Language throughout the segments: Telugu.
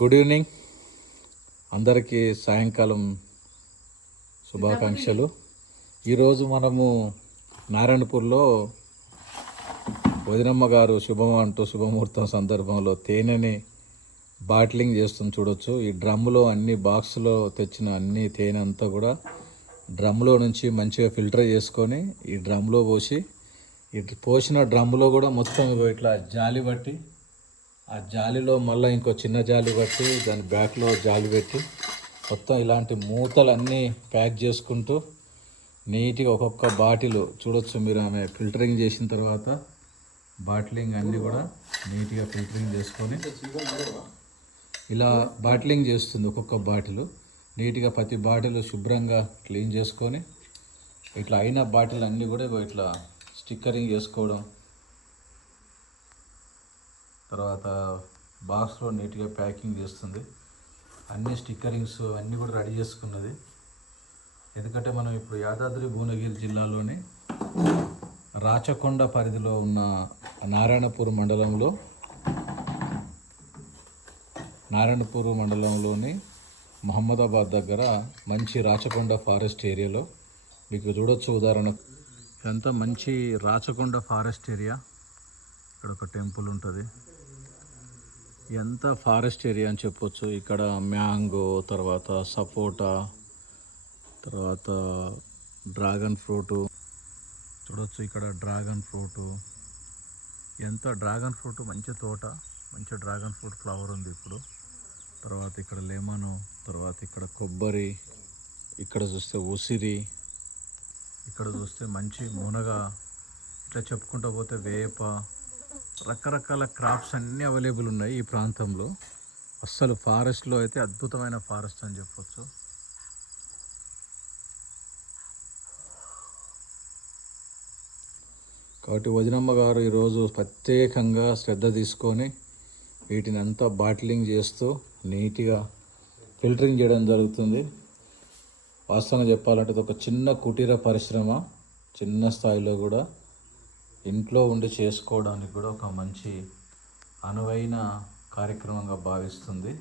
గుడ్ ఈవినింగ్ అందరికీ సాయంకాలం శుభాకాంక్షలు. ఈరోజు మనము నారాయణపూర్లో వదినమ్మ గారు శుభం అంటూ శుభముహూర్తం సందర్భంలో తేనెని బాటిలింగ్ చేస్తుంది చూడొచ్చు. ఈ డ్రమ్ములో అన్ని బాక్స్లో తెచ్చిన అన్ని తేనె అంతా కూడా డ్రమ్లో నుంచి మంచిగా ఫిల్టర్ చేసుకొని ఈ డ్రమ్లో పోసి పోసిన డ్రమ్లో కూడా మొత్తం ఇట్లా జాలి పట్టి ఆ జాలిలో మళ్ళీ ఇంకో చిన్న జాలి పట్టి దాని బ్యాక్లో జాలి పెట్టి మొత్తం ఇలాంటి మూతలన్నీ ప్యాక్ చేసుకుంటూ నీట్గా ఒక్కొక్క బాటిల్ చూడొచ్చు మీరు. ఆమె ఫిల్టరింగ్ చేసిన తర్వాత బాటిలింగ్ అన్నీ కూడా నీట్గా ఫిల్టరింగ్ చేసుకొని ఇలా బాటిలింగ్ చేస్తుంది. ఒక్కొక్క బాటిల్ నీట్గా ప్రతి బాటిల్ శుభ్రంగా క్లీన్ చేసుకొని ఇట్లా అయిన బాటిల్ అన్నీ కూడా ఇట్లా స్టిక్కరింగ్ చేసుకోవడం, తర్వాత బాక్స్లో నీట్గా ప్యాకింగ్ చేస్తుంది. అన్ని స్టిక్కరింగ్స్ అన్నీ కూడా రెడీ చేసుకున్నది. ఎందుకంటే మనం ఇప్పుడు యాదాద్రి భువనగిరి జిల్లాలోని రాచకొండ పరిధిలో ఉన్న నారాయణపూర్ మండలంలోని మహమ్మదాబాద్ దగ్గర మంచి రాచకొండ ఫారెస్ట్ ఏరియాలో మీకు చూడొచ్చు. ఉదాహరణ ఎంత మంచి రాచకొండ ఫారెస్ట్ ఏరియా. ఇక్కడ ఒక టెంపుల్ ఉంటుంది. ఎంత ఫారెస్ట్ ఏరియా అని చెప్పొచ్చు. ఇక్కడ మ్యాంగో, తర్వాత సపోటా, తర్వాత డ్రాగన్ ఫ్రూటు చూడొచ్చు. ఇక్కడ డ్రాగన్ ఫ్రూటు, ఎంత డ్రాగన్ ఫ్రూట్ మంచి తోట, మంచి డ్రాగన్ ఫ్రూట్ ఫ్లవర్ ఉంది ఇప్పుడు. తర్వాత ఇక్కడ లెమను, తర్వాత ఇక్కడ కొబ్బరి, ఇక్కడ చూస్తే ఉసిరి, ఇక్కడ చూస్తే మంచి మునగ, ఇట్లా చెప్పుకుంటూ పోతే వేప, రకరకాల క్రాప్స్ అన్నీ అవైలబుల్ ఉన్నాయి ఈ ప్రాంతంలో. అస్సలు ఫారెస్ట్లో అయితే అద్భుతమైన ఫారెస్ట్ అని చెప్పొచ్చు. కాబట్టి వదినమ్మ గారు ఈరోజు ప్రత్యేకంగా శ్రద్ధ తీసుకొని వీటిని అంతా బాటిలింగ్ చేస్తూ నీట్గా ఫిల్టరింగ్ చేయడం జరుగుతుంది. వాస్తవంగా చెప్పాలంటే ఇది ఒక చిన్న కుటీర పరిశ్రమ, చిన్న స్థాయిలో కూడా ఇంట్లో ఉండి చేసుకోవడానికి కూడా ఒక మంచి అనువైన కార్యక్రమంగా భావిస్తుంది.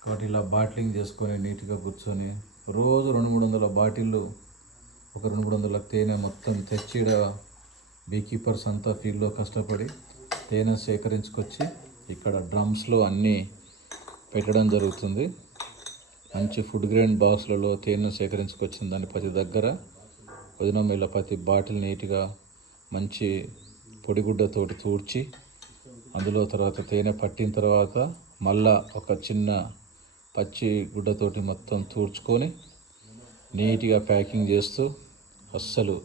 కాబట్టి ఇలా బాటిలింగ్ చేసుకొని నీట్గా కూర్చొని రోజు 200-300 బాటిళ్ళు, ఒక 200-300 తేనె మొత్తం తెచ్చి బీ కీపర్స్ అంతా ఫీల్డ్లో కష్టపడి తేనె సేకరించుకొచ్చి ఇక్కడ డ్రమ్స్లో అన్నీ పెట్టడం జరుగుతుంది. మంచి ఫుడ్ గ్రెయిన్ బాక్స్లలో తేనె సేకరించుకొచ్చిన దాన్ని ప్రతి దగ్గర వదినమ్మ ఇలా ప్రతి బాటిల్ నీట్గా మంచి పొడిగుడ్డతోటి తూడ్చి అందులో తర్వాత తేనె పట్టిన తర్వాత మళ్ళా ఒక చిన్న పచ్చి గుడ్డతోటి మొత్తం తూడ్చుకొని నీట్గా ప్యాకింగ్ చేస్తూ అస్సలు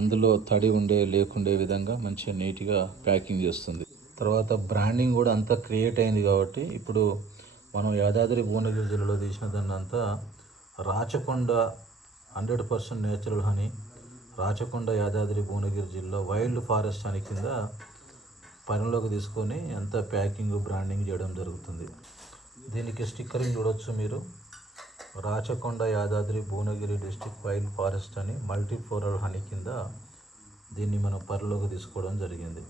అందులో తడి లేకుండే విధంగా మంచిగా నీట్గా ప్యాకింగ్ చేస్తుంది. తర్వాత బ్రాండింగ్ కూడా అంతా క్రియేట్ అయింది. కాబట్టి ఇప్పుడు మనం యాదాద్రి భువనగిరి జిల్లాలో తీసిన దాన్ని అంతా రాచకొండ 100% నేచురల్ హనీ, రాచకొండ యాదాద్రి భువనగిరి జిల్లా వైల్డ్ ఫారెస్ట్ అని కింద పరిలోకి తీసుకొని అంతా ప్యాకింగ్ బ్రాండింగ్ చేయడం జరుగుతుంది. దీనికి స్టిక్కరింగ్ చూడవచ్చు మీరు. Rachakonda Yadadri Bhuvanagiri district wild forest అని మల్టీఫ్లోరల్ హనీ కింద దీన్ని మనం పరిలోకి తీసుకోవడం జరిగింది.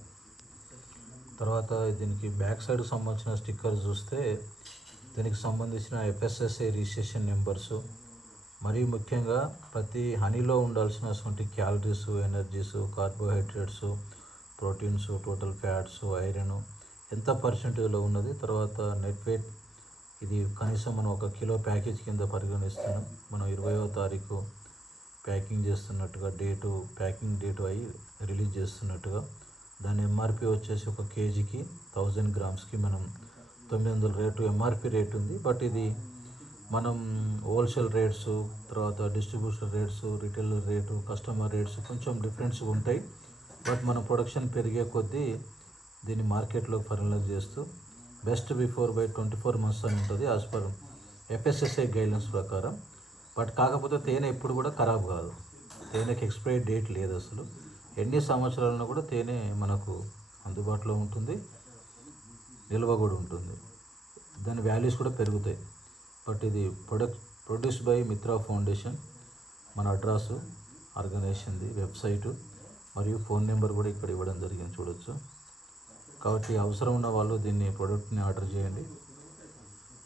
తర్వాత దీనికి బ్యాక్ సైడ్కి సంబంధించిన స్టిక్కర్స్ చూస్తే దీనికి సంబంధించిన FSSAI రిజిస్ట్రేషన్ నెంబర్సు, మరియు ముఖ్యంగా ప్రతి హనీలో ఉండాల్సినటువంటి calories, energies, carbohydrates, proteins, total fats, iron ఎంత పర్సెంటేజ్లో ఉన్నది, తర్వాత నెట్ వెయిట్, ఇది కనీసం మనం 1 కిలో ప్యాకేజ్ కింద పరిగణిస్తున్నాం. మనం 20వ తారీఖు ప్యాకింగ్ చేస్తున్నట్టుగా ప్యాకింగ్ డేటు అయ్యి రిలీజ్ చేస్తున్నట్టుగా. దాని MRP వచ్చేసి 1 కేజీకి 1000 గ్రామ్స్కి మనం 900 రేటు MRP రేట్ ఉంది. బట్ ఇది మనం హోల్సేల్ రేట్స్, తర్వాత distribution rates, retail rate, customer rates కొంచెం డిఫరెన్స్ ఉంటాయి. బట్ మన ప్రొడక్షన్ పెరిగే కొద్దీ దీన్ని మార్కెట్లో ఫైనలైజ్ చేస్తూ బెస్ట్ బిఫోర్ బై 24 months అని ఉంటుంది యాజ్ పర్ FSSAI గైడ్లైన్స్ ప్రకారం. బట్ కాకపోతే తేనె ఎప్పుడు కూడా ఖరాబ్ కాదు. తేనెకి ఎక్స్పైరీ డేట్ లేదు. అసలు ఎన్ని సంవత్సరాలను కూడా తేనె మనకు అందుబాటులో ఉంటుంది, నిల్వ కూడా ఉంటుంది. దాని వాల్యూస్ కూడా పెరుగుతాయి. బట్ ఇది ప్రొడ్యూస్ బై మిత్రా ఫౌండేషన్. మన అడ్రస్సు, ఆర్గనైజేషన్ది వెబ్సైటు మరియు ఫోన్ నెంబర్ కూడా ఇక్కడ ఇవ్వడం జరిగింది చూడొచ్చు. కాబట్టి అవసరం ఉన్న వాళ్ళు దీన్ని ప్రోడక్ట్ని ఆర్డర్ చేయండి.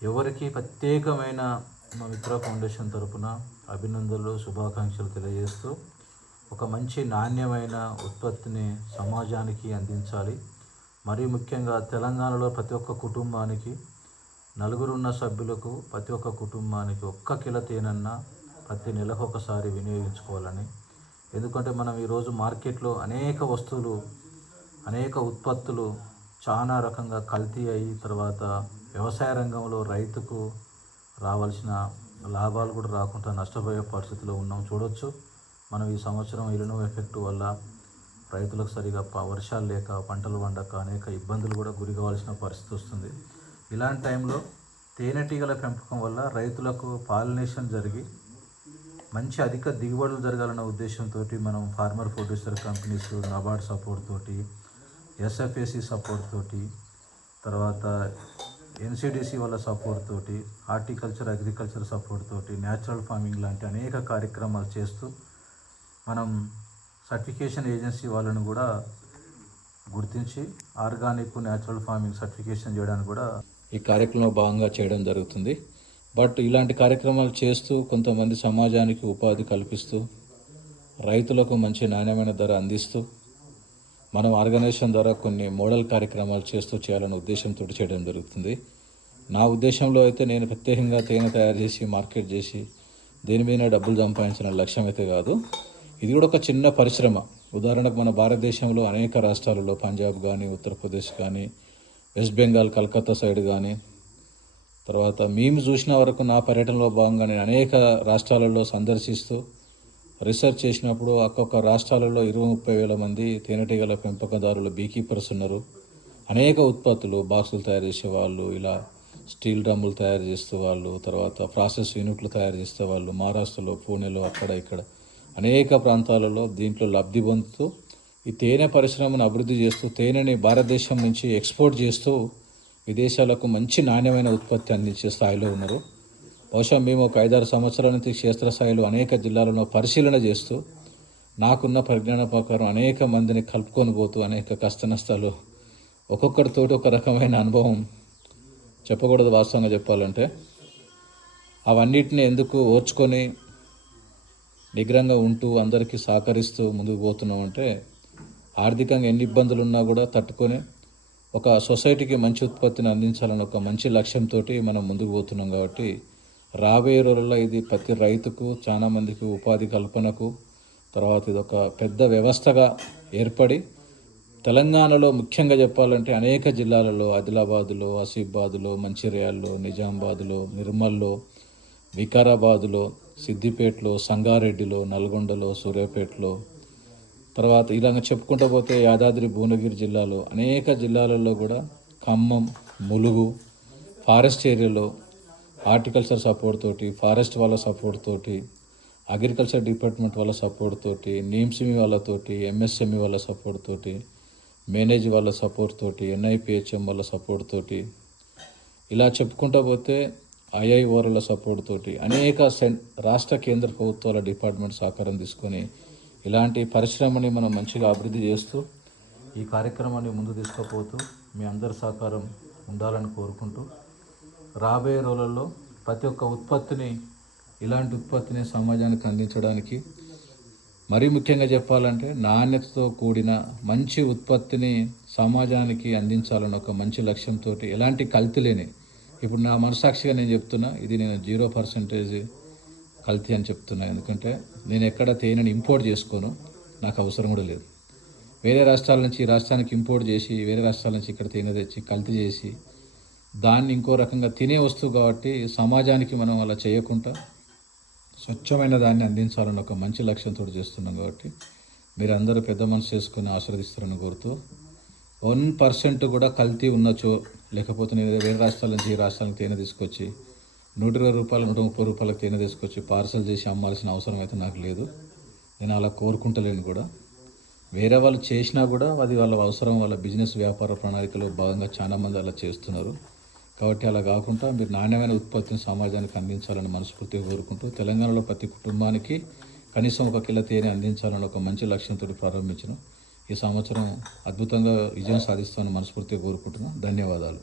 ఎవరికి ప్రత్యేకమైన మా మిత్ర ఫౌండేషన్ తరపున అభినందనలు, శుభాకాంక్షలు తెలియజేస్తూ ఒక మంచి నాణ్యమైన ఉత్పత్తిని సమాజానికి అందించాలి. మరీ ముఖ్యంగా తెలంగాణలో ప్రతి ఒక్క కుటుంబానికి, నలుగురున్న సభ్యులకు ప్రతి ఒక్క కుటుంబానికి 1 కిలో తేనన్నా ప్రతి నెలకు ఒకసారి వినియోగించుకోవాలని. ఎందుకంటే మనం ఈరోజు మార్కెట్లో అనేక వస్తువులు, అనేక ఉత్పత్తులు చాలా రకంగా కల్తీ అయ్యి తర్వాత వ్యవసాయ రంగంలో రైతుకు రావాల్సిన లాభాలు కూడా రాకుండా నష్టపోయే పరిస్థితిలో ఉన్నాం. చూడొచ్చు మనం ఈ సంవత్సరం ఎల్నినో ఎఫెక్ట్ వల్ల రైతులకు సరిగా వర్షాలు లేక, పంటలు పండక అనేక ఇబ్బందులు కూడా గురి కావాల్సిన పరిస్థితి వస్తుంది. ఇలాంటి టైంలో తేనెటీగల పెంపకం వల్ల రైతులకు పాలినేషన్ జరిగి మంచి అధిక దిగుబడులు జరగాలన్న ఉద్దేశంతో మనం farmer producer companies, NABARD support తోటి, ఎస్ఎఫ్ఏసి సపోర్ట్ తోటి, తర్వాత ఎన్సిడిసి వాళ్ళ సపోర్ట్ తోటి, హార్టికల్చర్ అగ్రికల్చర్ సపోర్ట్ తోటి, న్యాచురల్ ఫార్మింగ్ లాంటి అనేక కార్యక్రమాలు చేస్తూ మనం సర్టిఫికేషన్ ఏజెన్సీ వాళ్ళను కూడా గుర్తించి ఆర్గానిక్ న్యాచురల్ ఫార్మింగ్ సర్టిఫికేషన్ చేయడానికి కూడా ఈ కార్యక్రమంలో భాగంగా చేయడం జరుగుతుంది. బట్ ఇలాంటి కార్యక్రమాలు చేస్తూ కొంతమంది సమాజానికి ఉపాధి కల్పిస్తూ రైతులకు మంచి నాణ్యమైన ధర అందిస్తూ మనం ఆర్గనైజేషన్ ద్వారా కొన్ని మోడల్ కార్యక్రమాలు చేస్తూ చేయాలనే ఉద్దేశంతో చేయడం జరుగుతుంది. నా ఉద్దేశంలో అయితే నేను ప్రత్యేకంగా తేనె తయారు చేసి మార్కెట్ చేసి దేని మీద డబ్బులు సంపాదించిన లక్ష్యం అయితే కాదు. ఇది కూడా ఒక చిన్న పరిశ్రమ. ఉదాహరణకు మన భారతదేశంలో అనేక రాష్ట్రాలలో పంజాబ్ కానీ, ఉత్తరప్రదేశ్ కానీ, వెస్ట్ బెంగాల్, కలకత్తా సైడ్ కానీ, తర్వాత మేము చూసిన వరకు నా పర్యటనలో భాగంగా నేను అనేక రాష్ట్రాలలో సందర్శిస్తూ రీసెర్చ్ చేసినప్పుడు ఒక్కొక్క రాష్ట్రాలలో 20-30 వేల మంది తేనెటీగల పెంపకదారులు, బీకీపర్స్ ఉన్నారు. అనేక ఉత్పత్తులు, బాక్సులు తయారు చేసేవాళ్ళు, ఇలా స్టీల్ డ్రమ్ములు తయారు చేస్తూ వాళ్ళు, తర్వాత ప్రాసెస్ యూనిట్లు తయారు చేసే వాళ్ళు మహారాష్ట్రలో, పూణేలో, అక్కడ ఇక్కడ అనేక ప్రాంతాలలో దీంట్లో లబ్ధి పొందుతూ ఈ తేనె పరిశ్రమను అభివృద్ధి చేస్తూ తేనెని భారతదేశం నుంచి ఎక్స్పోర్ట్ చేస్తూ విదేశాలకు మంచి నాణ్యమైన ఉత్పత్తి అందించే స్థాయిలో ఉన్నారు. బహుశా మేము ఒక 5-6 సంవత్సరాల నుంచి క్షేత్రస్థాయిలో అనేక జిల్లాలలో పరిశీలన చేస్తూ నాకున్న పరిజ్ఞానం ప్రకారం అనేక మందిని కలుపుకొని పోతూ అనేక కష్ట నష్టాలు ఒక్కొక్కరితోటి ఒక రకమైన అనుభవం చెప్పకూడదు. వాస్తవంగా చెప్పాలంటే అవన్నిటిని ఎందుకు ఓర్చుకొని నిగ్రహంగా ఉంటూ అందరికీ సహకరిస్తూ ముందుకు పోతున్నామంటే ఆర్థికంగా ఎన్ని ఇబ్బందులు ఉన్నా కూడా తట్టుకొని ఒక సొసైటీకి మంచి ఉత్పత్తిని అందించాలని ఒక మంచి లక్ష్యంతో మనం ముందుకు పోతున్నాం. కాబట్టి రాబోయే రోజుల్లో ఇది ప్రతి రైతుకు, చాలా మందికి ఉపాధి కల్పనకు, తర్వాత ఇది ఒక పెద్ద వ్యవస్థగా ఏర్పడి తెలంగాణలో ముఖ్యంగా చెప్పాలంటే అనేక జిల్లాలలో ఆదిలాబాదులో, ఆసిఫాబాదులో, మంచిర్యాలలో, నిజామాబాదులో, నిర్మల్లో, వికారాబాదులో, సిద్దిపేటలో, సంగారెడ్డిలో, నల్గొండలో, సూర్యాపేటలో, తర్వాత ఇలాగ చెప్పుకుంటూ పోతే యాదాద్రి భువనగిరి జిల్లాలో అనేక జిల్లాలలో కూడా ఖమ్మం, ములుగు, ఫారెస్ట్ ఏరియాలో హార్టికల్చర్ సపోర్ట్ తోటి, ఫారెస్ట్ వాళ్ళ సపోర్ట్ తోటి, అగ్రికల్చర్ డిపార్ట్మెంట్ వాళ్ళ సపోర్ట్ తోటి, నీమ్స్మి వాళ్ళతోటి, ఎంఎస్ఎంఈ వాళ్ళ సపోర్ట్ తోటి, మేనేజ్ వాళ్ళ సపోర్ట్ తోటి, ఎన్ఐపిహెచ్ఎం వాళ్ళ సపోర్ట్ తోటి, ఇలా చెప్పుకుంటూ పోతే ఐఐఓల సపోర్ట్ తోటి అనేక రాష్ట్ర కేంద్ర ప్రభుత్వాల డిపార్ట్మెంట్ సహకారం తీసుకొని ఇలాంటి పరిశ్రమని మనం మంచిగా అభివృద్ధి చేస్తూ ఈ కార్యక్రమాన్ని ముందు తీసుకుపోతూ మీ అందరి సహకారం ఉండాలని కోరుకుంటూ రాబోయే రోజుల్లో ప్రతి ఒక్క ఉత్పత్తిని, ఇలాంటి ఉత్పత్తిని సమాజానికి అందించడానికి, మరీ ముఖ్యంగా చెప్పాలంటే నాణ్యతతో కూడిన మంచి ఉత్పత్తిని సమాజానికి అందించాలని ఒక మంచి లక్ష్యంతో ఎలాంటి కల్తీ లేని, ఇప్పుడు నా మనసాక్షిగా నేను చెప్తున్నా, ఇది నేను 0% కల్తీ అని చెప్తున్నా. ఎందుకంటే నేను ఎక్కడ తేనెని ఇంపోర్ట్ చేసుకోను, నాకు అవసరం కూడా లేదు. వేరే రాష్ట్రాల నుంచి ఈ రాష్ట్రానికి ఇంపోర్ట్ చేసి, వేరే రాష్ట్రాల నుంచి ఇక్కడ తేనె తెచ్చి కల్తీ చేసి దాన్ని ఇంకో రకంగా తినే వస్తువు కాబట్టి సమాజానికి మనం అలా చేయకుండా స్వచ్ఛమైన దాన్ని అందించాలని ఒక మంచి లక్ష్యంతో చేస్తున్నాం. కాబట్టి మీరు అందరూ పెద్ద మనసు చేసుకుని ఆశీర్వదిస్తారని కోరుతూ 1% కూడా కల్తీ ఉన్నచో, లేకపోతే నేను వేరే రాష్ట్రాల నుంచి ఈ రాష్ట్రానికి తేనె తీసుకొచ్చి 120 రూపాయలు 130 రూపాయలకు తేనె తీసుకొచ్చి పార్సల్ చేసి అమ్మాల్సిన అవసరం అయితే నాకు లేదు. నేను అలా కోరుకుంటలేను కూడా. వేరే వాళ్ళు చేసినా కూడా అది వాళ్ళ అవసరం, వాళ్ళ బిజినెస్ వ్యాపార ప్రణాళికలో భాగంగా చాలామంది అలా చేస్తున్నారు. కాబట్టి అలా కాకుండా మీరు నాణ్యమైన ఉత్పత్తిని సమాజానికి అందించాలని మనస్ఫూర్తిగా కోరుకుంటూ తెలంగాణలో ప్రతి కుటుంబానికి కనీసం 1 కిలో తేనె అందించాలని ఒక మంచి లక్ష్యంతో ప్రారంభించిన ఈ సంవత్సరం అద్భుతంగా విజయం సాధిస్తామని మనస్ఫూర్తిగా కోరుకుంటున్నాను. ధన్యవాదాలు.